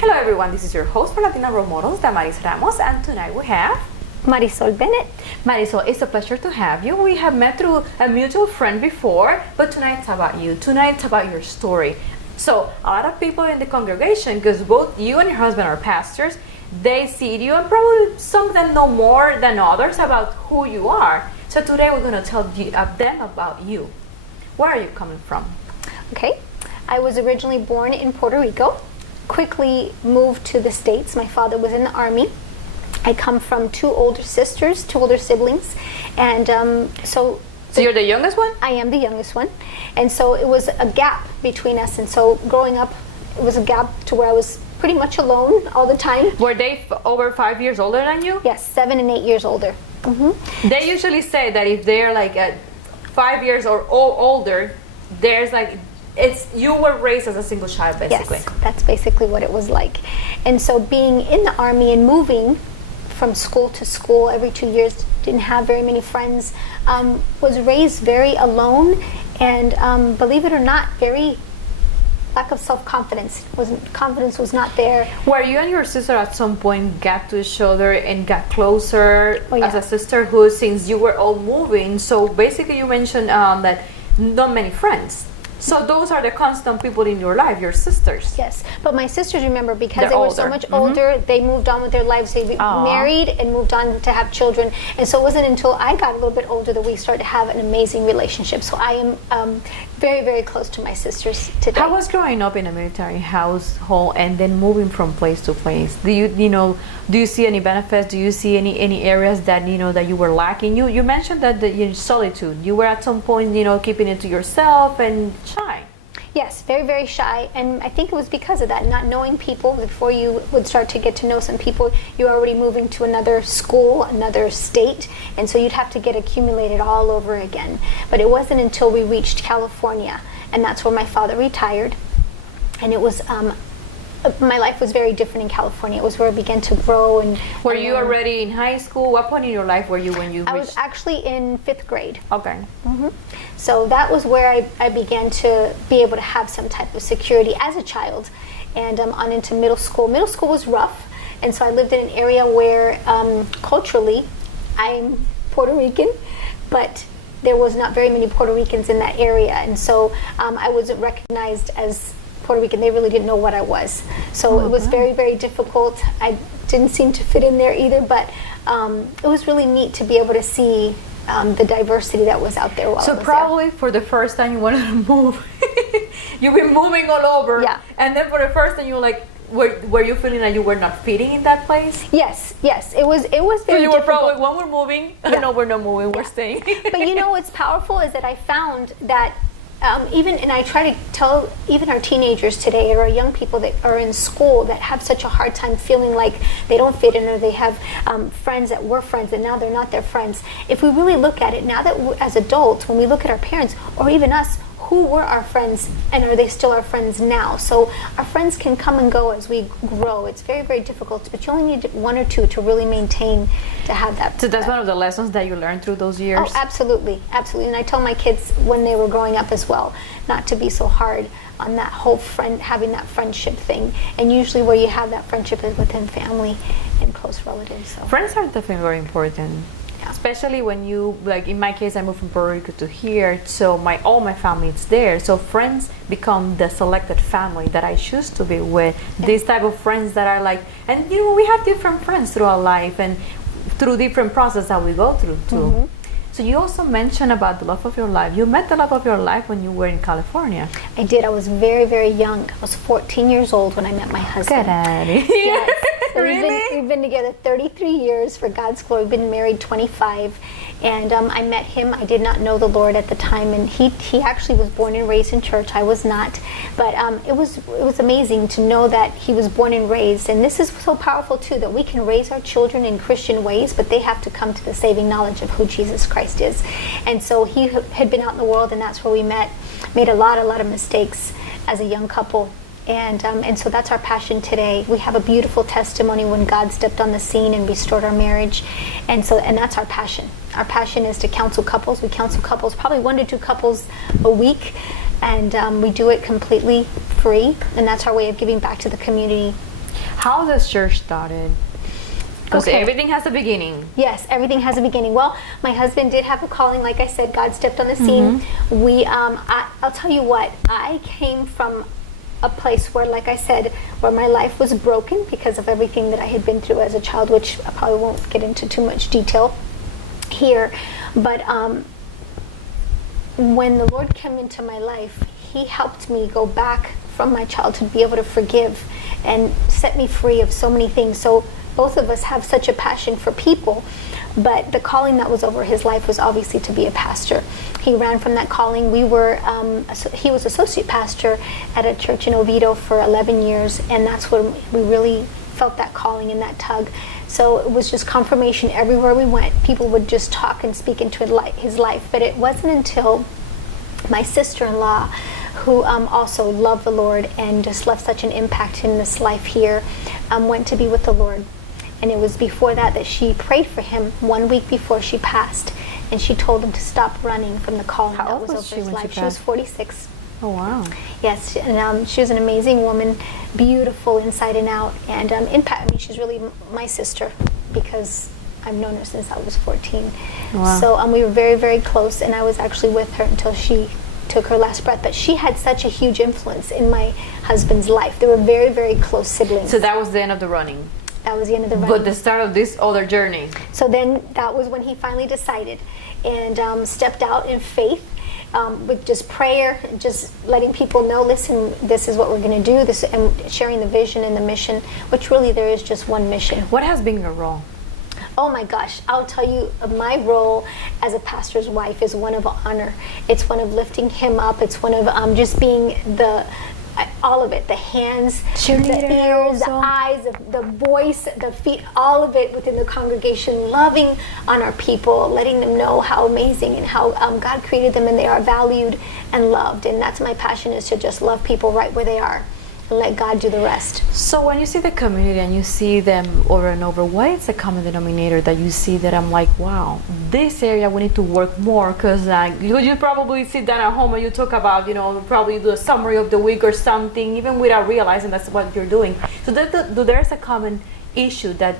Hello everyone, this is your host for Latina Role Models, Damaris Ramos, and tonight we have Marisol Bennett. Marisol. It's a pleasure to have you. We have met through a mutual friend before, but tonight it's about you. Tonight it's about your story. So a lot of people in the congregation, because both you and your husband are pastors, they see you, and probably some of them know more than others about who you are. So today we're going to tell them about you. Where are you coming from? Okay, I was originally born in Puerto Rico, quickly moved to the States. My father was in the Army. I come from two older siblings, and So you're the youngest one? I am the youngest one, and so it was a gap between us, and so growing up, it was a gap to where I was pretty much alone all the time. Were they over 5 years older than you? Yes, 7 and 8 years older. Mm-hmm. They usually say that if they're like at 5 years or older, there's like, you were raised as a single child, basically. Yes, that's basically what it was like. And so being in the Army and moving from school to school every 2 years, didn't have very many friends, was raised very alone, and believe it or not, very lack of self-confidence. Confidence was not there. Were you and your sister at some point got to each other and got closer as a sisterhood since you were all moving? So basically you mentioned that not many friends. So those are the constant people in your life, your sisters. Yes, but my sisters, remember, because They're they were so much older, they moved on with their lives. They married and moved on to have children. And so it wasn't until I got a little bit older that we started to have an amazing relationship. So I am very, very close to my sisters today. How was growing up in a military household and then moving from place to place? Do you see any benefits? Do you see any areas that that you were lacking? You mentioned that the solitude. You were at some point keeping it to yourself and shy. Yes, very, very shy, and I think it was because of that, not knowing people. Before you would start to get to know some people, you're already moving to another school, another state, and so you'd have to get accumulated all over again. But it wasn't until we reached California, and that's where my father retired, and it was my life was very different in California. It was where I began to grow. And were you already in high school? What point in your life were you when you reached? I was actually in 5th grade. Okay. Mm-hmm. So that was where I began to be able to have some type of security as a child, and on into middle school. Middle school was rough, and so I lived in an area where culturally I'm Puerto Rican, but there was not very many Puerto Ricans in that area, and so I wasn't recognized as Puerto Rican. They really didn't know what I was. So it was very, very difficult. I didn't seem to fit in there either, but it was really neat to be able to see the diversity that was out there while I was probably there. For the first time you wanted to move. You've been moving all over. Yeah. And then for the first time you were like, were you feeling like you were not fitting in that place? Yes. It was very difficult. So you were probably, when we're moving, no, we're not moving, we're staying. But what's powerful is that I found that and I try to tell even our teenagers today, or our young people that are in school that have such a hard time feeling like they don't fit in, or they have friends that were friends and now they're not their friends. If we really look at it, now that as adults, when we look at our parents, or even us, who were our friends, and are they still our friends now? So our friends can come and go as we grow. It's very, very difficult, but you only need one or two to really maintain, to have that. So that's one of the lessons that you learned through those years? Oh, absolutely, absolutely. And I told my kids when they were growing up as well, not to be so hard on that whole having that friendship thing. And usually where you have that friendship is within family and close relatives. So. Friends are definitely very important. Especially when you, like in my case, I moved from Puerto Rico to here, so all my family is there. So friends become the selected family that I choose to be with. Yeah. These type of friends that are like, and we have different friends throughout life and through different processes that we go through too. Mm-hmm. So you also mentioned about the love of your life. You met the love of your life when you were in California. I did. I was very, very young. I was 14 years old when I met my husband. Good at it. Yes. So Really? We've been together 33 years for God's glory. We've been married 25. And I met him. I did not know the Lord at the time, and he actually was born and raised in church. I was not, but it was amazing to know that he was born and raised. And this is so powerful too, that we can raise our children in Christian ways, but they have to come to the saving knowledge of who Jesus Christ is. And so he had been out in the world, and that's where we met. Made a lot of mistakes as a young couple. And so that's our passion today. We have a beautiful testimony when God stepped on the scene and restored our marriage, and that's our passion. Our passion is to counsel couples. We counsel couples, probably 1 to 2 couples a week, and we do it completely free, and that's our way of giving back to the community How does church started? Because Okay. everything has a beginning. Yes, everything has a beginning. Well, my husband did have a calling. Like I said, God stepped on the scene. I'll tell you what, I came from a place where, like I said, where my life was broken because of everything that I had been through as a child, which I probably won't get into too much detail here. But when the Lord came into my life, He helped me go back from my childhood, be able to forgive and set me free of so many things. So both of us have such a passion for people, but the calling that was over his life was obviously to be a pastor. He ran from that calling. He was associate pastor at a church in Oviedo for 11 years, and that's when we really felt that calling and that tug. So it was just confirmation everywhere we went. People would just talk and speak into his life, but it wasn't until my sister-in-law, who also loved the Lord and just left such an impact in this life here, went to be with the Lord. And it was before that she prayed for him 1 week before she passed, and she told him to stop running from the calling that was over his life. She was 46. Oh, wow. Yes, and she was an amazing woman, beautiful inside and out, and impact me. She's really my sister because I've known her since I was 14. Wow. So we were very, very close, and I was actually with her until she took her last breath. But she had such a huge influence in my husband's life. They were very, very close siblings. So that was the end of the running. That was the end of the run. But the start of this other journey. So then that was when he finally decided and stepped out in faith with just prayer, and just letting people know, listen, this is what we're going to do, this, and sharing the vision and the mission, which really there is just one mission. What has been your role? Oh my gosh, I'll tell you, my role as a pastor's wife is one of honor. It's one of lifting him up. It's one of just being all of it, the hands, the ears, the eyes, the voice, the feet, all of it within the congregation, loving on our people, letting them know how amazing and how God created them and they are valued and loved. And that's my passion, is to just love people right where they are and let God do the rest. So when you see the community and you see them over and over, what is the common denominator that you see that I'm like, wow, this area we need to work more? Because you probably sit down at home and you talk about, probably do a summary of the week or something, even without realizing that's what you're doing. So there's a common issue that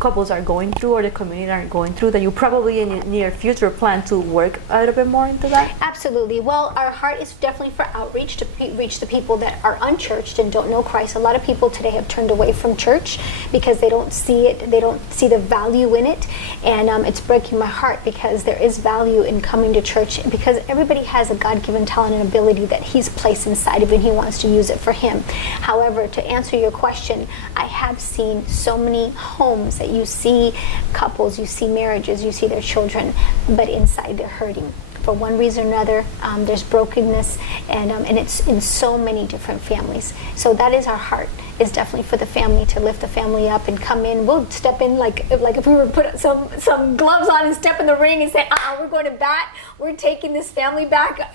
couples are going through or the community are going through that you probably in the near future plan to work a little bit more into that? Absolutely. Well, our heart is definitely for outreach to reach the people that are unchurched and don't know Christ. A lot of people today have turned away from church because they don't see it, they don't see the value in it, and it's breaking my heart because there is value in coming to church, because everybody has a God-given talent and ability that He's placed inside of you and He wants to use it for Him. However, to answer your question, I have seen so many homes that you see couples, you see marriages, you see their children, but inside they're hurting. For one reason or another, there's brokenness, and it's in so many different families. So that is our heart, is definitely for the family, to lift the family up and come in. We'll step in like if we were put some gloves on and step in the ring and say, we're going to bat. We're taking this family back.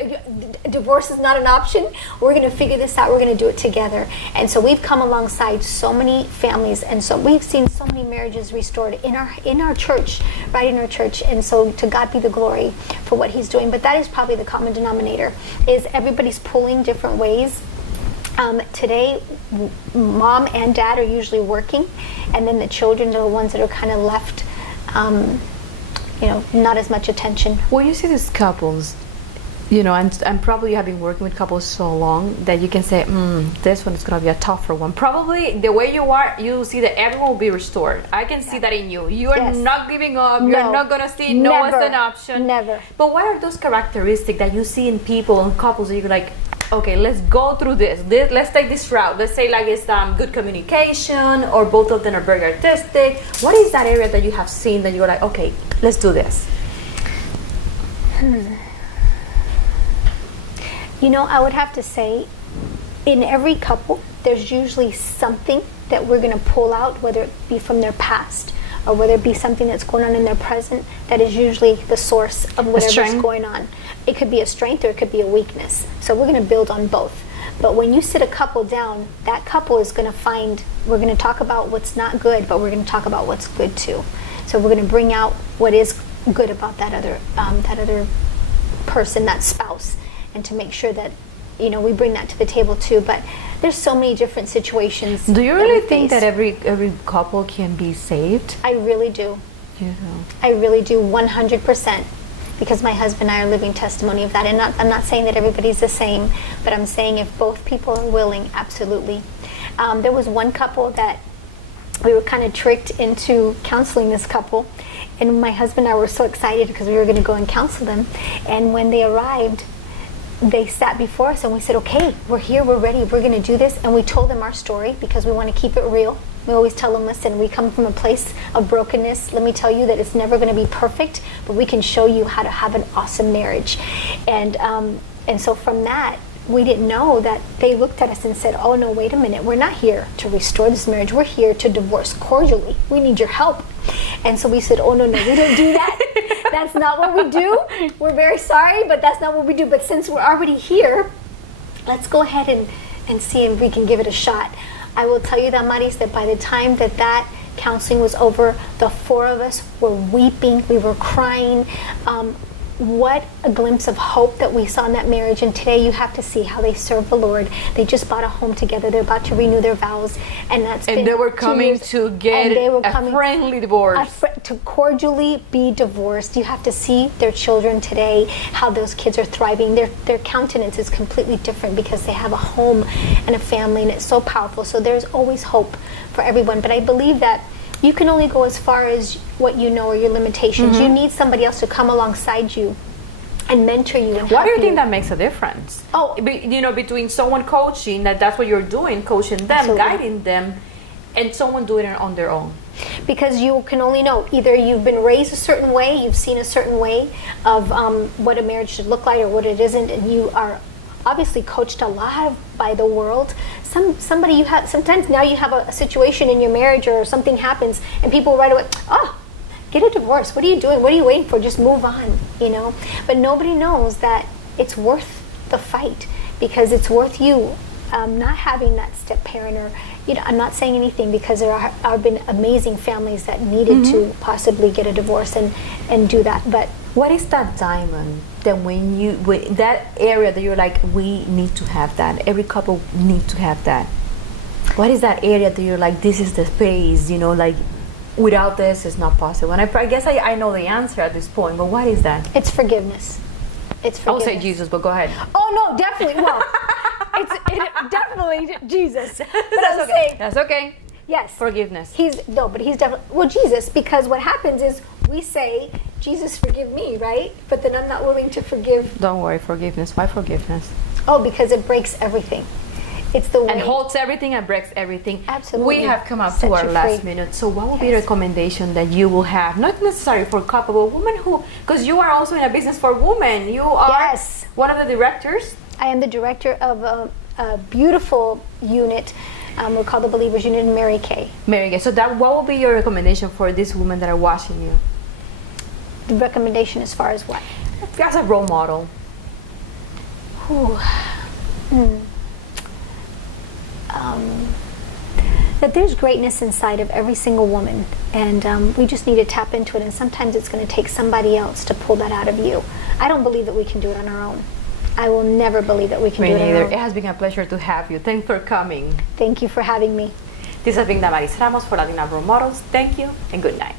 Divorce is not an option. We're going to figure this out. We're going to do it together. And so we've come alongside so many families, and so we've seen so many marriages restored in our church, right in our church. And so to God be the glory for what He's doing. But that is probably the common denominator, is everybody's pulling different ways. Today, mom and dad are usually working, and then the children are the ones that are kind of left, not as much attention. When you see these couples, and probably you have been working with couples so long that you can say, this one is going to be a tougher one. Probably the way you are, you see that everyone will be restored. I can see that in you. You are not giving up. You're not going to see no as an option. Never. But what are those characteristics that you see in people and couples that you're like, okay, let's go through this. Let's take this route. Let's say like it's good communication, or both of them are very artistic. What is that area that you have seen that you're like, okay, let's do this? I would have to say, in every couple, there's usually something that we're going to pull out, whether it be from their past or whether it be something that's going on in their present, that is usually the source of whatever's going on. It could be a strength or it could be a weakness. So we're going to build on both. But when you sit a couple down, that couple is going to find, we're going to talk about what's not good, but we're going to talk about what's good too. So we're going to bring out what is good about that other person, that spouse, and to make sure that we bring that to the table too. But There's so many different situations. Do you really think that every couple can be saved? I really do. You know. I really do, 100%. Because my husband and I are living testimony of that. And I'm not saying that everybody's the same, but I'm saying if both people are willing, absolutely. There was one couple that we were kind of tricked into counseling this couple. And my husband and I were so excited because we were going to go and counsel them. And when they arrived, they sat before us and we said, okay, we're here, we're ready, we're going to do this. And we told them our story because we want to keep it real. We always tell them, listen, we come from a place of brokenness. Let me tell you that it's never going to be perfect, but we can show you how to have an awesome marriage. And so from that, we didn't know that they looked at us and said, oh no, wait a minute, we're not here to restore this marriage. We're here to divorce cordially. We need your help. And so we said, oh no, we don't do that. That's not what we do. We're very sorry, but that's not what we do. But since we're already here, let's go ahead and see if we can give it a shot. I will tell you, Damaris, that by the time that counseling was over, the four of us were weeping. We were crying. What a glimpse of hope that we saw in that marriage. And today you have to see how they serve the Lord. They just bought a home together. They're about to renew their vows. And they were coming to get a friendly divorce. To cordially be divorced. You have to see their children today, how those kids are thriving. Their countenance is completely different because they have a home and a family, and it's so powerful. So there's always hope for everyone. But I believe that you can only go as far as what you know or your limitations. You need somebody else to come alongside you and mentor you. And what do you think that makes a difference? Oh, between someone coaching, that's what you're doing, coaching them, absolutely, guiding them, and someone doing it on their own. Because you can only know, either you've been raised a certain way, you've seen a certain way of what a marriage should look like or what it isn't, and you are obviously coached a lot by the world. Sometimes now you have a situation in your marriage or something happens and people right away, get a divorce. What are you doing? What are you waiting for? Just move on, But nobody knows that it's worth the fight, because it's worth you not having that step parent, or I'm not saying anything, because there have been amazing families that needed to possibly get a divorce and do that. But what is that diamond that when that area that you're like, we need to have that, every couple need to have that? What is that area that you're like, this is the space, like without this it's not possible? And I guess I know the answer at this point, but what is that? It's forgiveness. I'll say Jesus, but go ahead. Oh no, definitely. Well, it's definitely Jesus. But that's okay. That's okay. Yes. Forgiveness. He's definitely, Jesus, because what happens is we say, Jesus, forgive me, right? But then I'm not willing to forgive. Don't worry, forgiveness. Why forgiveness? Oh, because it breaks everything. It's the way. And holds everything and breaks everything. Absolutely. We have come up to our last minute. So what would be a recommendation that you will have, not necessarily for a couple, but women who, because you are also in a business for women. You are one of the directors. I am the director of a beautiful unit. We're called the Believers Unit in Mary Kay. Mary Kay. So what will be your recommendation for these women that are watching you? The recommendation as far as what? As a role model. That there's greatness inside of every single woman, and we just need to tap into it, and sometimes it's going to take somebody else to pull that out of you. I don't believe that we can do it on our own. I will never believe that we can do it on our own. It has been a pleasure to have you. Thanks for coming. Thank you for having me. This has been Damaris Ramos for Latina Role Models. Thank you and good night.